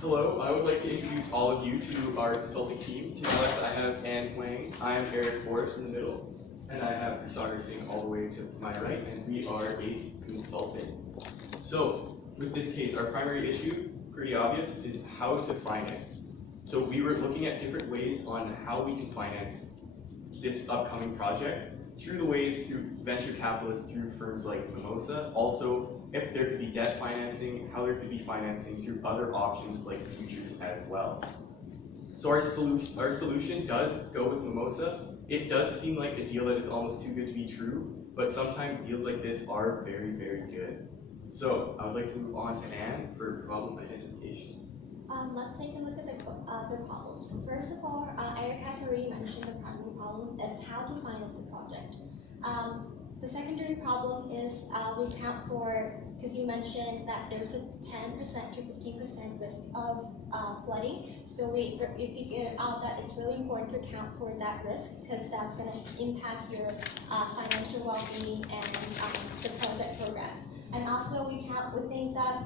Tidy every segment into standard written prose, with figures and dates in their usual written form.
Hello, I would like to introduce all of you to our consulting team. To my left, I have Anne Huang. I am Eric Forrest in the middle, and I have Sagar Singh all the way to my right, and we are ACE Consulting. So, with this case, our primary issue, pretty obvious, is how to finance. So we were looking at different ways on how we can finance this upcoming project through the ways through venture capitalists, through firms like Mimosa. Also, if there could be debt financing, how there could be financing through other options like futures as well. So our solution does go with Mimosa. It does seem like a deal that is almost too good to be true, but sometimes deals like this are very, very good. So I would like to move on to Anne for problem identification. Let's take a look at the problems. First of all, Eric has already mentioned the primary problem. It's how to finance the project. The secondary problem is we account for, because you mentioned that there's a 10% to 15% risk of flooding. So we figured out that it's really important to account for that risk because that's going to impact your financial well-being and the project progress. And also we think that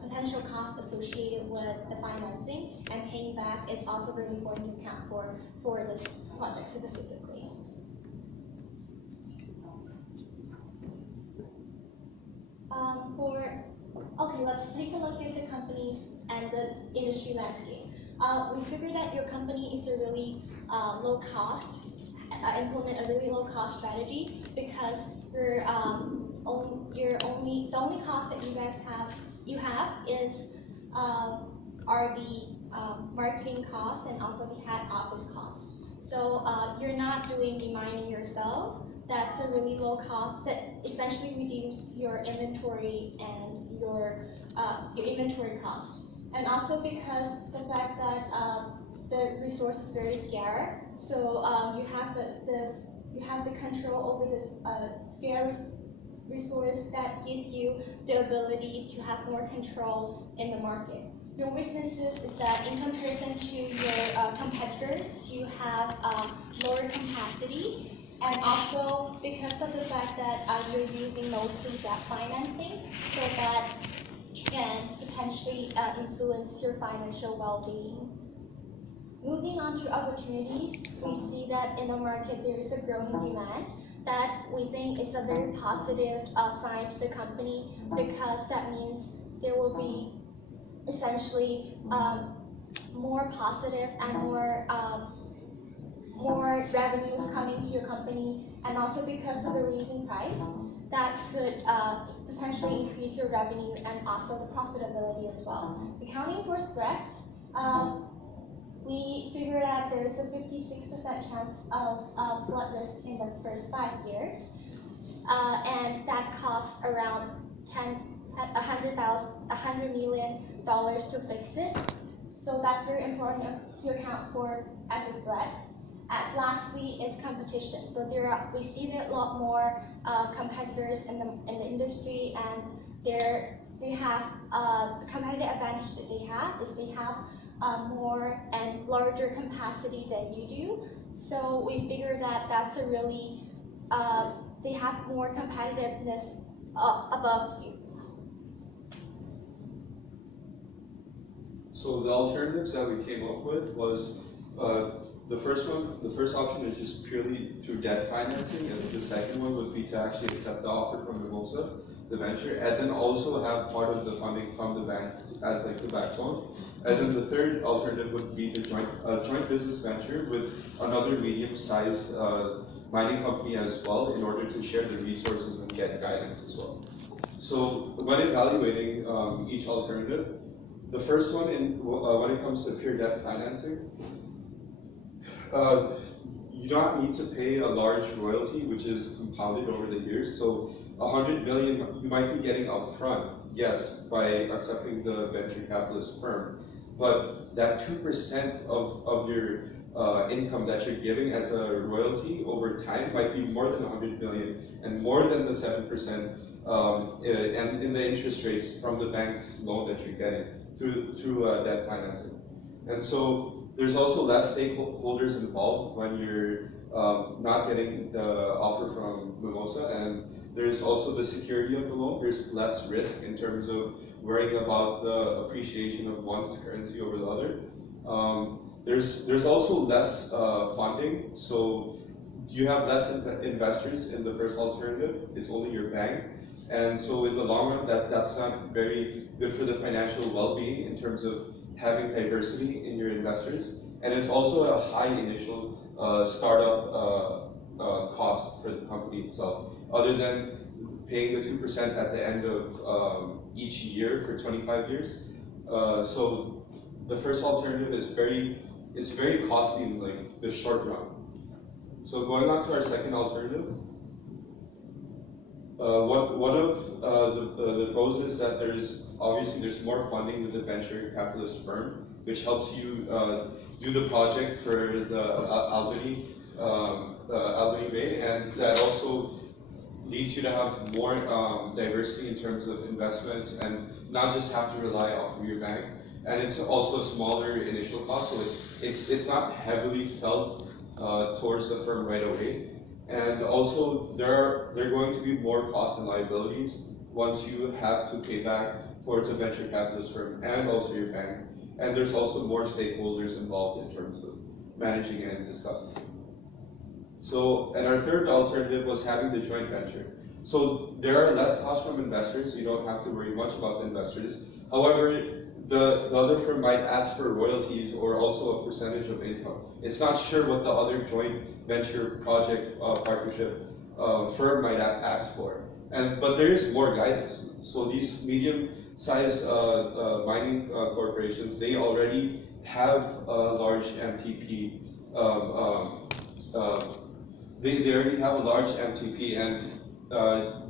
potential costs associated with the financing and paying back is also very important to account for this project specifically. Let's take a look at the companies and the industry landscape. We figured that your company is a really low cost, implement a really low cost strategy because the only cost that you have is are the marketing costs and also the head office costs. So you're not doing the mining yourself. That's a really low cost that essentially reduce your inventory and your inventory cost. And also because the fact that the resource is very scarce, so you have the control over this scarce resource that gives you the ability to have more control in the market. Your weaknesses is that in comparison to your competitors, you have lower capacity, and also because of the fact that you're using mostly debt financing, so that can potentially influence your financial well-being. Moving on to opportunities, we see that in the market there is a growing demand that we think is a very positive sign to the company because that means there will be essentially more positive and more revenues coming to your company, and also because of the raising price that could potentially increase your revenue and also the profitability as well. Accounting for spreads, we figured out there's a 56% chance of flood risk in the first 5 years, and that costs around $100 million to fix it. So that's very important to account for as a threat. And lastly, is competition. So we see that a lot more competitors in the industry, and they have the competitive advantage that they have is they have more and larger capacity than you do. So we figure that that's a really they have more competitiveness above you. So the alternatives that we came up with was the first option is just purely through debt financing, and the second one would be to actually accept the offer from Mimosa, the venture, and then also have part of the funding from the bank as like the backbone. And then the third alternative would be the joint business venture with another medium-sized mining company as well, in order to share the resources and get guidance as well. So when evaluating each alternative, the first one, when it comes to pure debt financing, you don't need to pay a large royalty, which is compounded over the years. So 100 million you might be getting upfront, yes, by accepting the venture capitalist firm, but that 2% of your income that you're giving as a royalty over time might be more than 100 million and more than the 7% and in the interest rates from the bank's loan that you're getting through debt financing. And so there's also less stakeholders involved when you're not getting the offer from Mimosa, and there's also the security of the loan. There's less risk in terms of worrying about the appreciation of one's currency over the other. There's also less funding, so you have less investors in the first alternative. It's only your bank, and so in the long run, that's not very good for the financial well-being in terms of having diversity in your investors. And it's also a high initial startup cost for the company itself, other than paying the 2% at the end of each year for 25 years. So the first alternative is very costly in like the short run. So going on to our second alternative, one of the pros is that there's more funding with the venture capitalist firm, which helps you do the project for the Albany Bay, and that also leads you to have more diversity in terms of investments and not just have to rely off of your bank. And it's also a smaller initial cost, so it's not heavily felt towards the firm right away. And also, there are going to be more costs and liabilities once you have to pay back towards a venture capitalist firm and also your bank. And there's also more stakeholders involved in terms of managing and discussing. So, and our third alternative was having the joint venture. So there are less costs from investors, so you don't have to worry much about the investors. However, the other firm might ask for royalties or also a percentage of income. It's not sure what the other joint venture project partnership firm might ask for. But there is more guidance. So these medium-sized mining corporations, they already have a large MTP. They already have a large MTP, and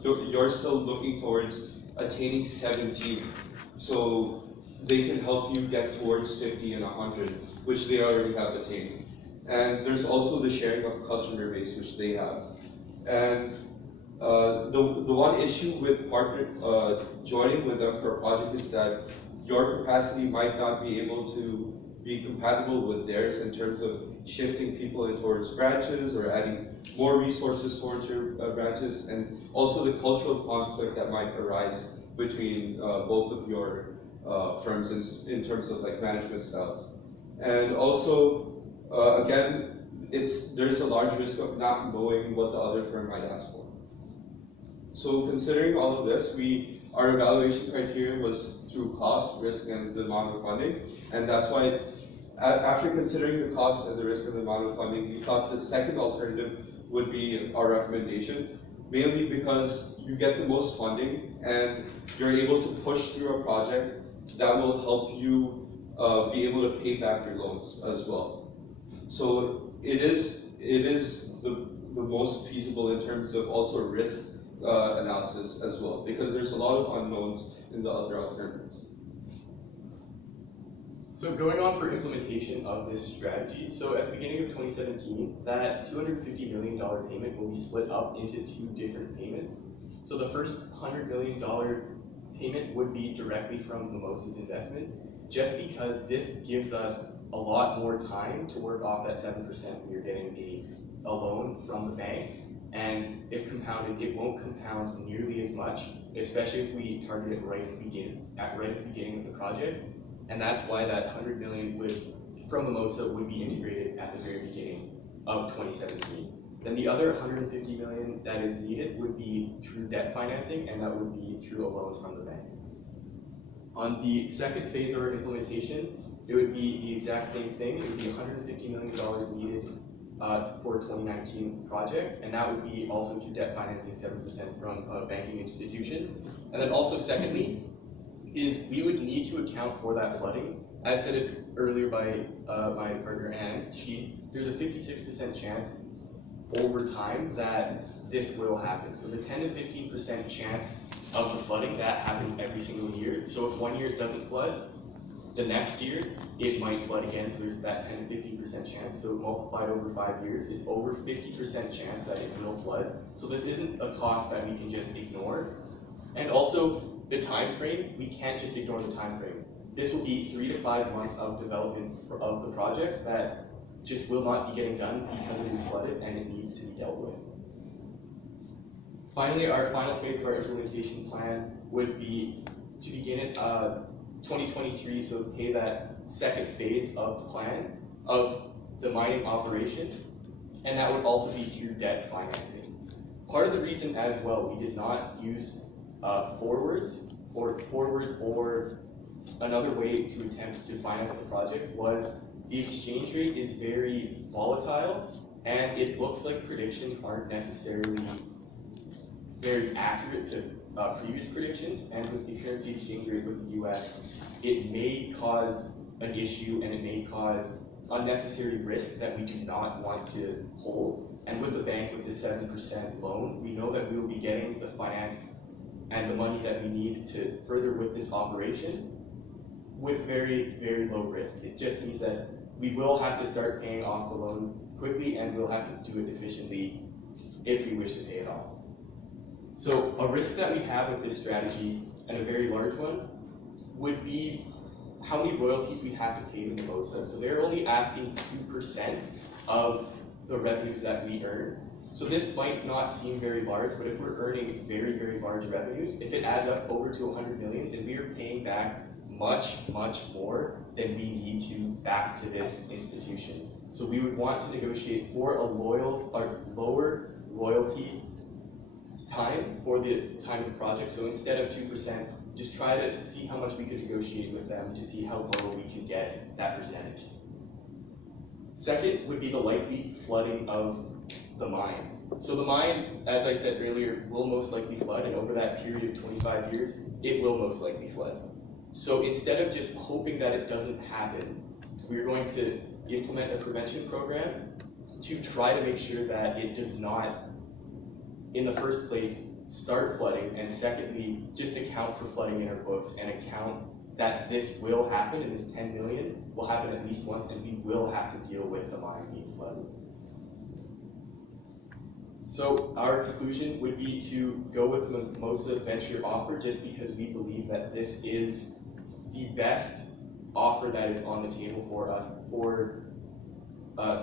you're still looking towards attaining 17. So they can help you get towards 50 and 100, which they already have attained. And there's also the sharing of customer base, which they have. And the one issue with joining with them for a project is that your capacity might not be able to be compatible with theirs in terms of shifting people in towards branches or adding more resources towards your branches, and also the cultural conflict that might arise between both of your firms in terms of like management styles. And also, again, there's a large risk of not knowing what the other firm might ask for. So considering all of this, our evaluation criteria was through cost, risk, and the amount of funding, and that's why after considering the cost and the risk and the amount of funding, we thought the second alternative would be our recommendation, mainly because you get the most funding and you're able to push through a project that will help you be able to pay back your loans as well. So it is the most feasible in terms of also risk analysis as well, because there's a lot of unknowns in the other alternatives. So going on for implementation of this strategy, so at the beginning of 2017, that $250 million payment will be split up into two different payments. So the first $100 million payment would be directly from Mimosa's investment, just because this gives us a lot more time to work off that 7% when you're getting a loan from the bank. And if compounded, it won't compound nearly as much, especially if we target it right at the beginning of the project. And that's why that $100 million from Mimosa would be integrated at the very beginning of 2017. Then the other $150 million that is needed would be through debt financing, and that would be through a loan from the bank. On the second phase of our implementation, it would be the exact same thing. It would be $150 million needed for a 2019 project, and that would be also through debt financing, 7% from a banking institution. And then also secondly, is we would need to account for that flooding. As said earlier by my partner Anne, there's a 56% chance over time that this will happen. So the 10 to 15% chance of the flooding, that happens every single year. So if 1 year it doesn't flood, the next year it might flood again, so there's that 10 to 15% chance. So multiplied over 5 years, it's over 50% chance that it will flood. So this isn't a cost that we can just ignore. And also, the time frame, we can't just ignore the time frame. This will be 3 to 5 months of development of the project that just will not be getting done because it is flooded and it needs to be dealt with. Finally, our final phase of our implementation plan would be to begin in 2023, so pay that second phase of the plan of the mining operation, and that would also be through debt financing. Part of the reason as well we did not use forwards or another way to attempt to finance the project was the exchange rate is very volatile, and it looks like predictions aren't necessarily very accurate to previous predictions, and with the currency exchange rate with the US, it may cause an issue and it may cause unnecessary risk that we do not want to hold. And with the bank with the 7% loan, we know that we will be getting the finance and the money that we need to further with this operation with very, very low risk. It just means that we will have to start paying off the loan quickly, and we'll have to do it efficiently if we wish to pay it off. So a risk that we have with this strategy, and a very large one, would be how many royalties we have to pay to Mimosa. So they're only asking 2% of the revenues that we earn. So this might not seem very large, but if we're earning very, very large revenues, if it adds up over to 100 million, then we are paying back much, much more than we need to back to this institution. So we would want to negotiate for a lower royalty time for the time of the project. So instead of 2%, just try to see how much we could negotiate with them to see how low we can get that percentage. Second would be the likely flooding of the mine. So the mine, as I said earlier, will most likely flood, and over that period of 25 years, it will most likely flood. So instead of just hoping that it doesn't happen, we're going to implement a prevention program to try to make sure that it does not, in the first place, start flooding, and secondly, just account for flooding in our books and account that this will happen, and this 10 million will happen at least once, and we will have to deal with the mine being flooded. So our conclusion would be to go with the Mimosa Venture offer just because we believe that this is the best offer that is on the table for us, for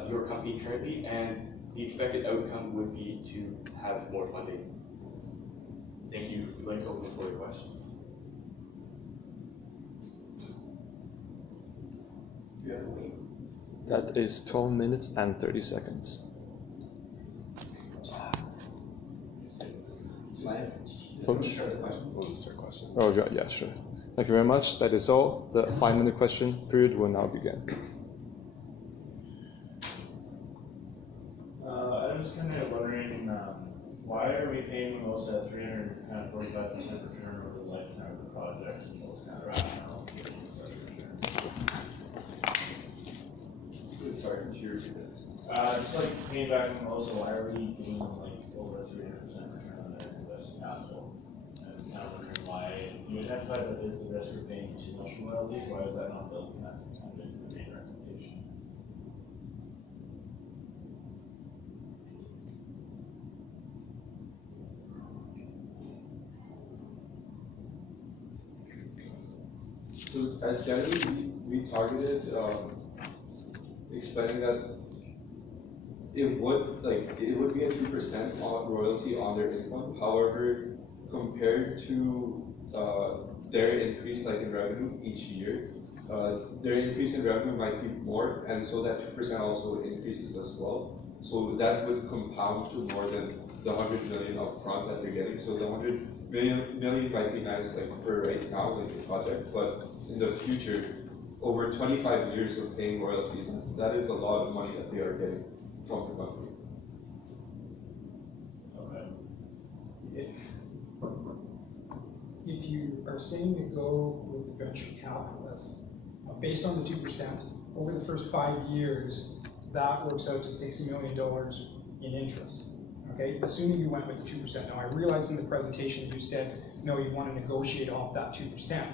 your company currently, and the expected outcome would be to have more funding. Thank you. We'd like to open the floor to questions. That is 12 minutes and 30 seconds. Coach? Oh, yeah, sure. Thank you very much. That is all. The 5-minute question period will now begin. I'm just kind of wondering, why are we paying Mimosa 345% return over the lifetime of the project? What's kind of rationale for such a return? Sorry, could you repeat that? Just like paying back Mimosa, why are we giving them like over 300% return on their invested capital? And I'm kind of wondering why you identified that there's the risk of paying too much royalties. Why is that not built in that kind of into the main recommendation? So as generally, we targeted explaining that it would be a 2% royalty on their income. However, compared to their increase in revenue each year, their increase in revenue might be more, and so that 2% also increases as well. So that would compound to more than the 100 million upfront that they're getting. So the 100 million might be nice for right now, the project, but in the future, over 25 years of paying royalties, that is a lot of money that they are getting from the company. Okay. If you are saying to go with the venture capitalists, based on the 2%, over the first 5 years, that works out to $60 million in interest. Okay, assuming you went with the 2%. Now, I realize in the presentation you said, no, you want to negotiate off that 2%,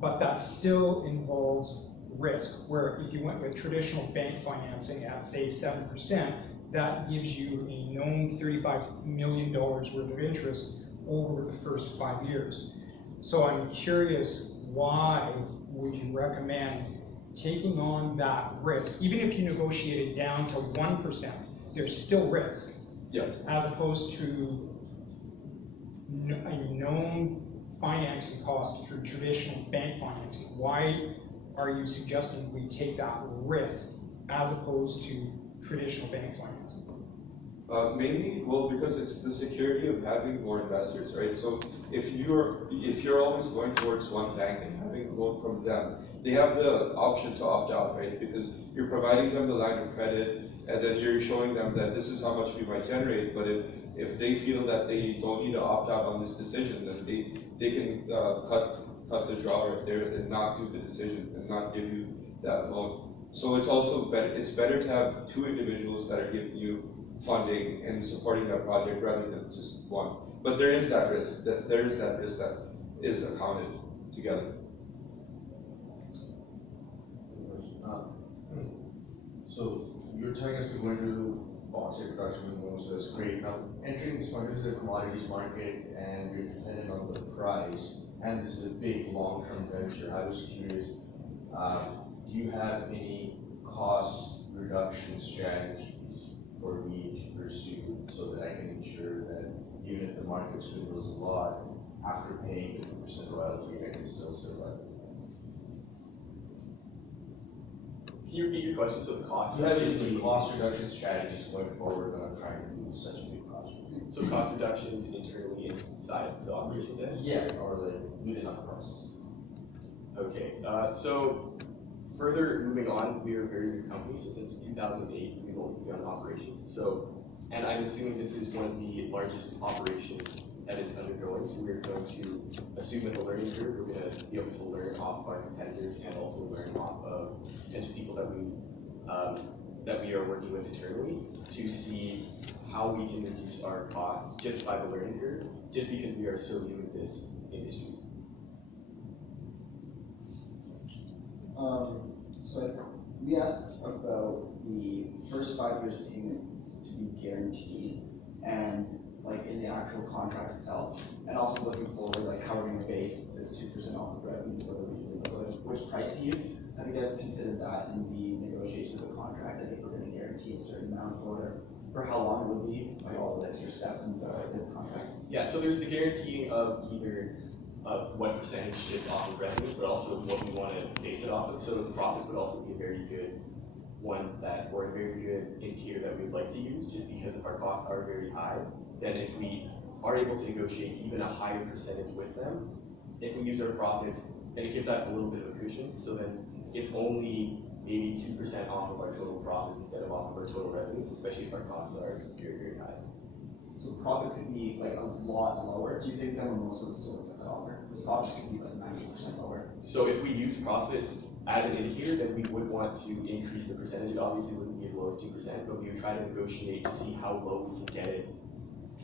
but that still involves risk, where if you went with traditional bank financing at, say, 7%, that gives you a known $35 million worth of interest over the first 5 years. So I'm curious, why would you recommend taking on that risk? Even if you negotiate it down to 1%, there's still risk. Yeah. As opposed to a known financing costs through traditional bank financing. Why are you suggesting we take that risk as opposed to traditional bank financing? Mainly, well, because it's the security of having more investors, right? So if you're always going towards one bank and having a loan from them, they have the option to opt out, right? Because you're providing them the line of credit, and then you're showing them that this is how much we might generate. But if they feel that they don't need to opt out on this decision, then they can cut the draw right there and not do the decision and not give you that loan. So it's also better. It's better to have two individuals that are giving you funding and supporting that project rather than just one. But there is that risk. There is that risk that is accounted together. So you're telling us to go into bauxite production with loans, so that's great. Now, entering this market is a commodities market, and you're dependent on the price, and this is a big long-term venture. I was curious, do you have any cost reduction strategies for me to pursue so that I can ensure that even if the market swings a lot, after paying the 2% royalty, I can still survive? Can you repeat your question? So the cost? Do you have any cost reduction strategies going forward when I'm trying to do such a big project? So cost reductions internally inside the operations end? Yeah, or like within our process. Okay, so further moving on, we are a very new company, so since 2008, we've only begun operations. So, and I'm assuming this is one of the largest operations that is undergoing, so we're going to assume with the learning curve, we're going to be able to learn off of our competitors and also learn off of potential people that we are working with internally to see how we can reduce our costs just by the learning curve, just because we are so new in this industry. So we asked about the first 5 years payments to be guaranteed, and like in the actual contract itself, and also looking forward, like how we're going to base this 2% off of revenue, whether we know which price to use. Have you guys considered that in the negotiation of the contract? I think we're going to guarantee a certain amount for how long it would be, like all the extra steps in the contract. Yeah, so there's the guaranteeing of either what percentage is off of revenues, but also what we want to base it off of. So the profits would also be a very good one or a very good indicator that we'd like to use, just because if our costs are very high, then if we are able to negotiate even a higher percentage with them, if we use our profits, then it gives that a little bit of a cushion. So then it's only maybe 2% off of our total profits instead of off of our total revenues, especially if our costs are very, very high. So profit could be like a lot lower. Do you think then when most of the still accept that offer? The profits could be like 90% lower. So if we use profit as an indicator, then we would want to increase the percentage. It obviously wouldn't be as low as 2%, but we would try to negotiate to see how low we can get it,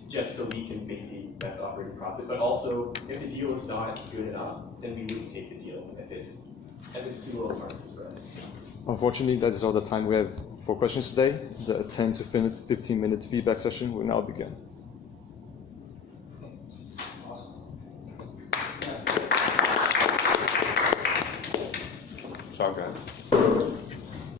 just so we can make the best operating profit. But also, if the deal is not good enough, then we wouldn't take the deal if it's too low margins for us. Unfortunately, that is all the time we have for questions today. The 10 to 15-minute feedback session will now begin.